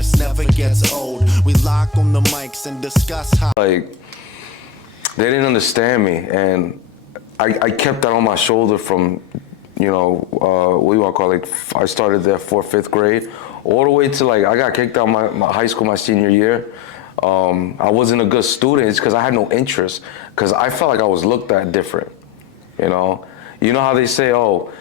greatness never gets old. We lock on the mics and discuss how. Like, they didn't understand me, and I kept that on my shoulder from, you know, what do you want to call it? Like, I started there 4th, 5th grade, all the way to like, I got kicked out my high school my senior year. I wasn't a good student. It's because I had no interest, because I felt like I was looked at different, you know? You know how they say, oh,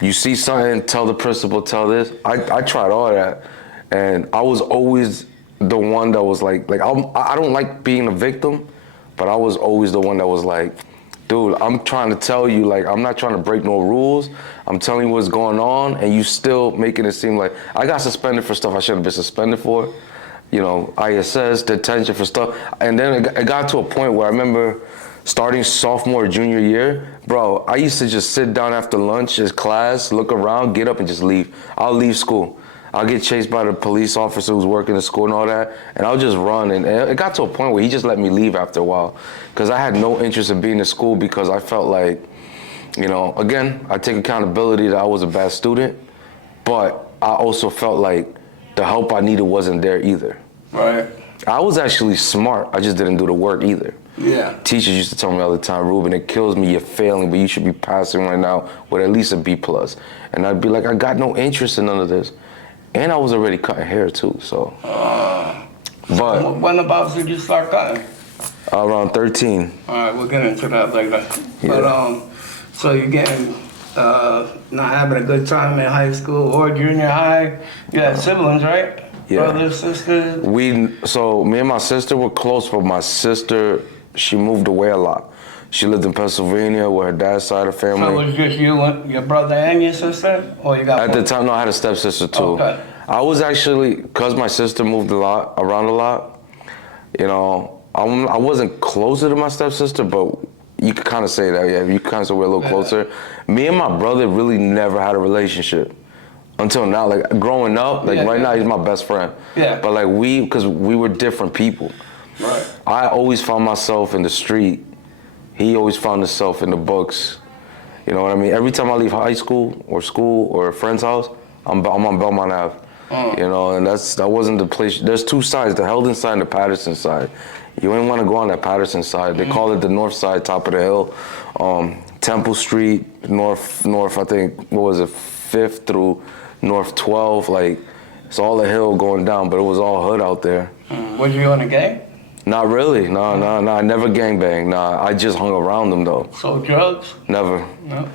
you see something, tell the principal, tell this. I tried all that, and I was always the one that was like I don't like being a victim, but I was always the one that was like, dude, I'm trying to tell you, like, I'm not trying to break no rules. I'm telling you what's going on, and you still making it seem like I got suspended for stuff I should have been suspended for. You know, ISS, detention for stuff. And then it got to a point where I remember starting sophomore, junior year, bro, I used to just sit down after lunch as class, look around, get up and just leave. I'll leave school. I'll get chased by the police officer who's working the school and all that, and I'll just run. And it got to a point where he just let me leave after a while, because I had no interest in being in school, because I felt like, you know, again, I take accountability that I was a bad student, but I also felt like the help I needed wasn't there either. Right. I was actually smart. I just didn't do the work either. Yeah. Teachers used to tell me all the time, Rubin, it kills me, you're failing, but you should be passing right now with at least a B+. And I'd be like, I got no interest in none of this. And I was already cutting hair too, so. But When about did you start cutting? around 13. All right, we'll get into that later. Yeah. But so you're getting not having a good time in high school or junior high. You had siblings, right? Yeah. Brothers, sisters. So me and my sister were close, but my sister, she moved away a lot. She lived in Pennsylvania with her dad's side of the family. So it was just you and your brother and your sister, or you got? At the time, no, I had a stepsister too. Okay. I was actually, because my sister moved around a lot, you know, I wasn't closer to my stepsister, but you could kind of say that, yeah, you kind of say we're a little closer. Me and my brother really never had a relationship until now. Like, growing up, like right now, he's my best friend. Yeah. But like because we were different people. Right. I always found myself in the street. He always found himself in the books. You know what I mean? Every time I leave high school or a friend's house, I'm on Belmont Ave. You know, and that wasn't the place. There's two sides, the Heldon side and the Patterson side. You ain't want to go on that Patterson side. They call it the north side, top of the hill. Temple Street, north, I think, what was it, 5th through North 12. Like, it's all a hill going down, but it was all hood out there. Was you in a gang? Not really, no, I never gangbanged. Nah, I just hung around them though. So drugs? Never. No.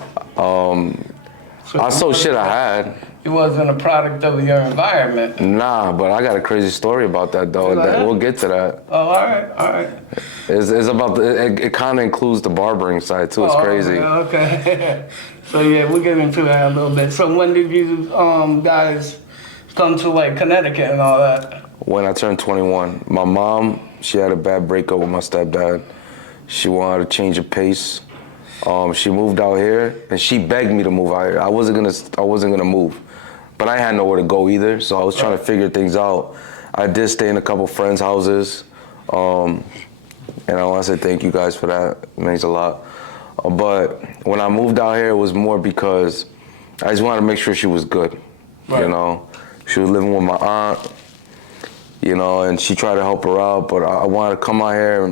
I sold shit I had. It wasn't a product of your environment. Nah, but I got a crazy story about that though. We'll get to that. Oh, all right. It's about it kind of includes the barbering side too. It's crazy. Okay. So yeah, we'll get into that a little bit. So when did you guys come to like Connecticut and all that? When I turned 21, my mom, she had a bad breakup with my stepdad. She wanted to change of pace. She moved out here, and she begged me to move out here. I wasn't gonna move, but I had nowhere to go either. So I was trying to figure things out. I did stay in a couple friends' houses, and I want to say thank you guys for that. It means a lot. But when I moved out here, it was more because I just wanted to make sure she was good. Right. You know, she was living with my aunt. You know, and she tried to help her out, but I wanted to come out here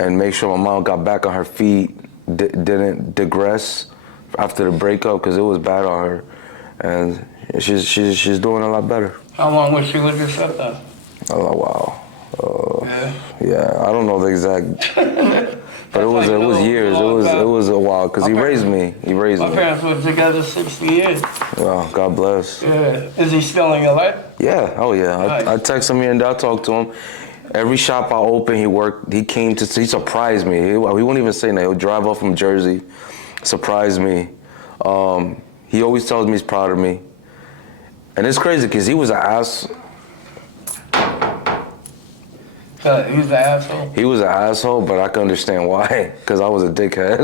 and make sure my mom got back on her feet, didn't digress after the breakup, because it was bad on her, and she's doing a lot better. How long was she with your stepdad? Oh wow. Yeah, I don't know the exact, but it was years. It was a while, because he raised me. My parents were together 60 years. Well, God bless. Yeah. Is he still in your life? Yeah. Oh yeah. Nice. I text him here and I talk to him. Every shop I opened, he surprised me. He wouldn't even say that. He'll drive up from Jersey, surprise me. He always tells me he's proud of me. And it's crazy because he was an ass. He was an asshole? He was an asshole, but I can understand why, because I was a dickhead.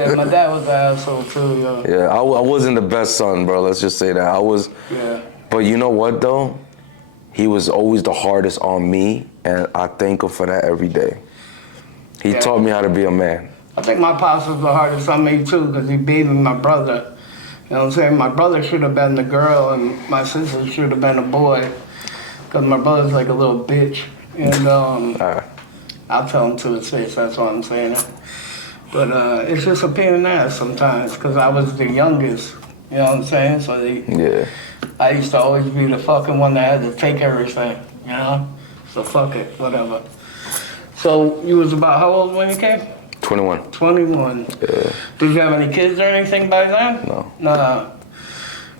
Yeah, my dad was an asshole too, yo. Yeah, I wasn't the best son, bro. Let's just say that. I was. Yeah. But you know what, though? He was always the hardest on me, and I thank him for that every day. He taught me how to be a man. I think my pops was the hardest on me too, because he babied my brother. You know what I'm saying? My brother should have been the girl, and my sister should have been a boy. Because my brother's like a little bitch. And I'll tell him to his face, that's why I'm saying it. But it's just a pain in the ass sometimes, because I was the youngest. You know what I'm saying? So I used to always be the fucking one that had to take everything, you know? So fuck it, whatever. So you was about how old when you came? 21. 21. Yeah. Did you have any kids or anything by then? No. No.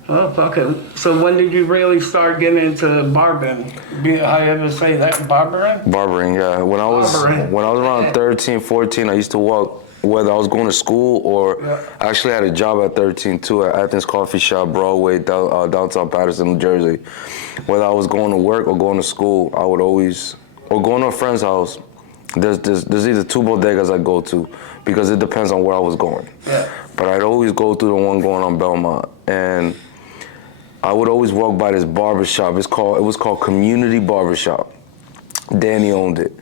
Well, fuck it. So when did you really start getting into barbering? How you ever say that? Barbering? Barbering, yeah. When I was around 13, 14, I used to walk, whether I was going to school or I actually had a job at 13 too at Athens Coffee Shop, Broadway, downtown Patterson, New Jersey. Whether I was going to work or going to school, I would always, or going to a friend's house. There's either two bodegas I go to because it depends on where I was going. Yeah. But I'd always go to the one going on Belmont, and I would always walk by this barbershop. It was called Community Barbershop. Danny owned it.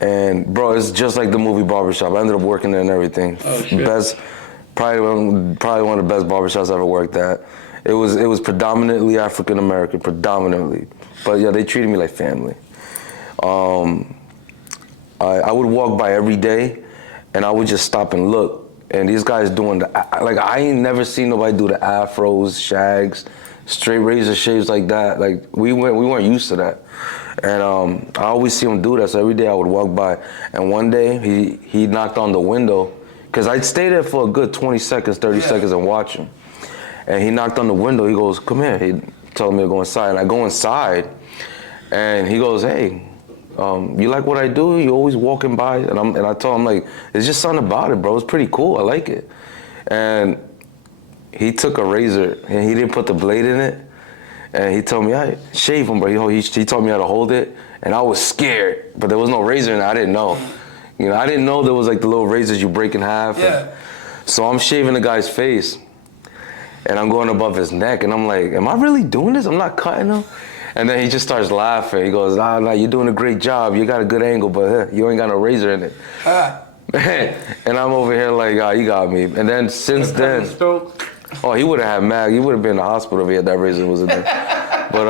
And bro, it's just like the movie Barbershop. I ended up working there and everything. Oh, shit. Probably one of the best barbershops I ever worked at. It was predominantly African American, predominantly. But yeah, they treated me like family. I would walk by every day, and I would just stop and look. And these guys doing I ain't never seen nobody do the afros, shags, straight razor shaves like that. Like we weren't used to that. And I always see him do that. So every day I would walk by, and one day he knocked on the window, cause I'd stay there for a good 20 seconds, 30 seconds and watch him. And he knocked on the window. He goes, "Come here." He told me to go inside, and I go inside, and he goes, "Hey, you like what I do? You always walking by?" And I told him, like, "It's just something about it, bro. It's pretty cool. I like it." And he took a razor and he didn't put the blade in it. And he told me, "I shave him, bro." He told me how to hold it, and I was scared, but there was no razor in it. I didn't know. You know, I didn't know there was like the little razors you break in half. Yeah. So I'm shaving the guy's face, and I'm going above his neck, and I'm like, "Am I really doing this? I'm not cutting him." And then he just starts laughing. He goes, "Nah, you're doing a great job. You got a good angle, but you ain't got no razor in it." And I'm over here like, "Ah, you got me." And then since then, oh, he would have had mad. He would have been in the hospital if he had that razor was in there. But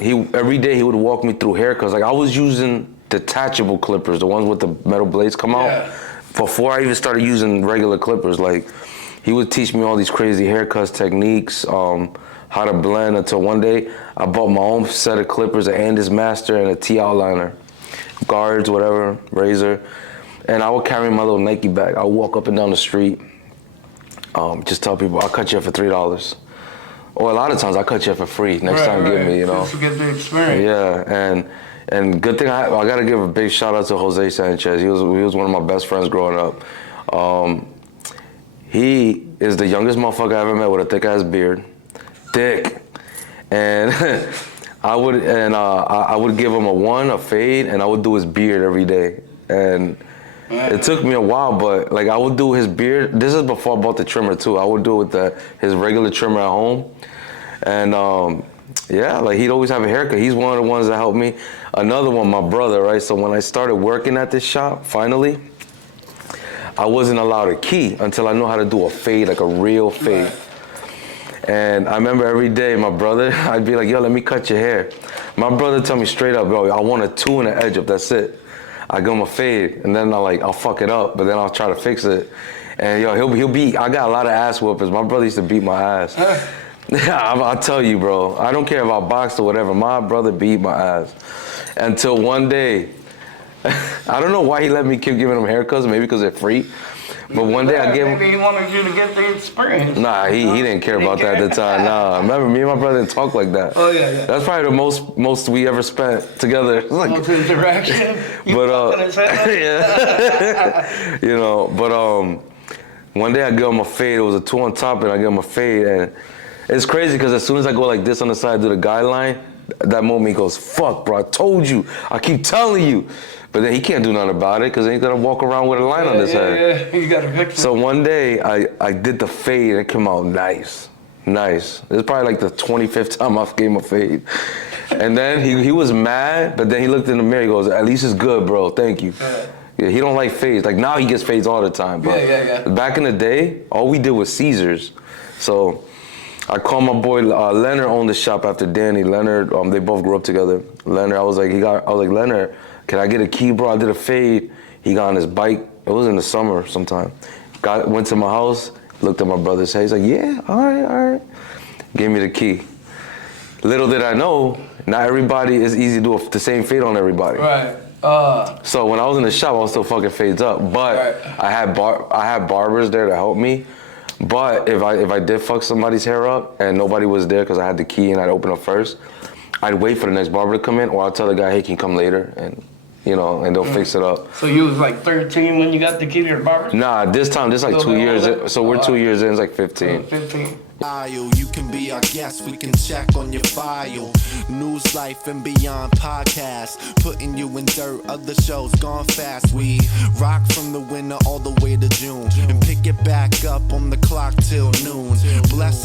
he every day he would walk me through haircuts. Like I was using detachable clippers, the ones with the metal blades come out, before I even started using regular clippers. Like he would teach me all these crazy haircuts, techniques, how to blend, until one day I bought my own set of clippers, an Andis Master and a T outliner, guards, whatever, razor. And I would carry my little Nike bag. I would walk up and down the street. Just tell people, "I'll cut you up for $3. Or a lot of times I'll cut you up for free. Next time, give me, you know. Just to get the experience. Yeah, and good thing I gotta give a big shout out to Jose Sanchez. He was one of my best friends growing up. He is the youngest motherfucker I ever met with a thick ass beard, thick, and I would give him a fade, and I would do his beard every day. And it took me a while, but like I would do his beard. This is before I bought the trimmer too. I would do it with his regular trimmer at home, and yeah, like he'd always have a haircut. He's one of the ones that helped me. Another one, my brother, right? So when I started working at this shop, finally, I wasn't allowed a key until I know how to do a fade, like a real fade. And I remember every day, my brother, I'd be like, "Yo, let me cut your hair." My brother told me straight up, "Bro, I want a 2 and an edge up. That's it." I give him a fade, and then I'll fuck it up, but then I'll try to fix it. And yo, he'll beat. I got a lot of ass whoopers. My brother used to beat my ass. I'll tell you, bro. I don't care if I boxed or whatever. My brother beat my ass. Until one day, I don't know why he let me keep giving him haircuts. Maybe because they're free. But one day I gave him. Maybe he wanted you to get the experience. Nah, he didn't care about that at the time. Nah, remember me and my brother didn't talk like that. Oh yeah. That's probably the most we ever spent together. Like, Most interaction. Yeah. You know, but one day I give him a fade. It was a 2 on top, and I give him a fade, and it's crazy because as soon as I go like this on the side, do the guideline, that moment he goes, "Fuck, bro, I told you. I keep telling you." But then he can't do nothing about it because then he's gonna walk around with a line on his head. Yeah, you gotta fix it. So one day I did the fade, and it came out nice. It was probably like the 25th time I gave him a fade. And then he was mad, but then he looked in the mirror, he goes, "At least it's good, bro, thank you." Yeah, he don't like fades. Like now he gets fades all the time, but back in the day, all we did was Caesars. So I called my boy Leonard owned the shop after Danny. Leonard, they both grew up together. Leonard, I was like, Leonard, can I get a key, bro? I did a fade. He got on his bike. It was in the summer sometime. Went to my house, looked at my brother's head. He's like, yeah, all right. Gave me the key. Little did I know, not everybody is easy to do the same fade on everybody. Right. So when I was in the shop, I was still fucking fades up. But Right. I had barbers there to help me. But if I did fuck somebody's hair up and nobody was there because I had the key and I'd open up first, I'd wait for the next barber to come in, or I'll tell the guy, hey, can you come later? And and they'll fix it up. So you was like 13 when you got the key to your barber? Nah, this like 2 years in. So we're 2 years in, it's like 15. 15. You can be our guest, we can check on your file. News, life, and beyond podcast. Putting you in dirt, other shows gone fast. We rock from the winter all the way to June. And pick it back up on the clock till noon. Bless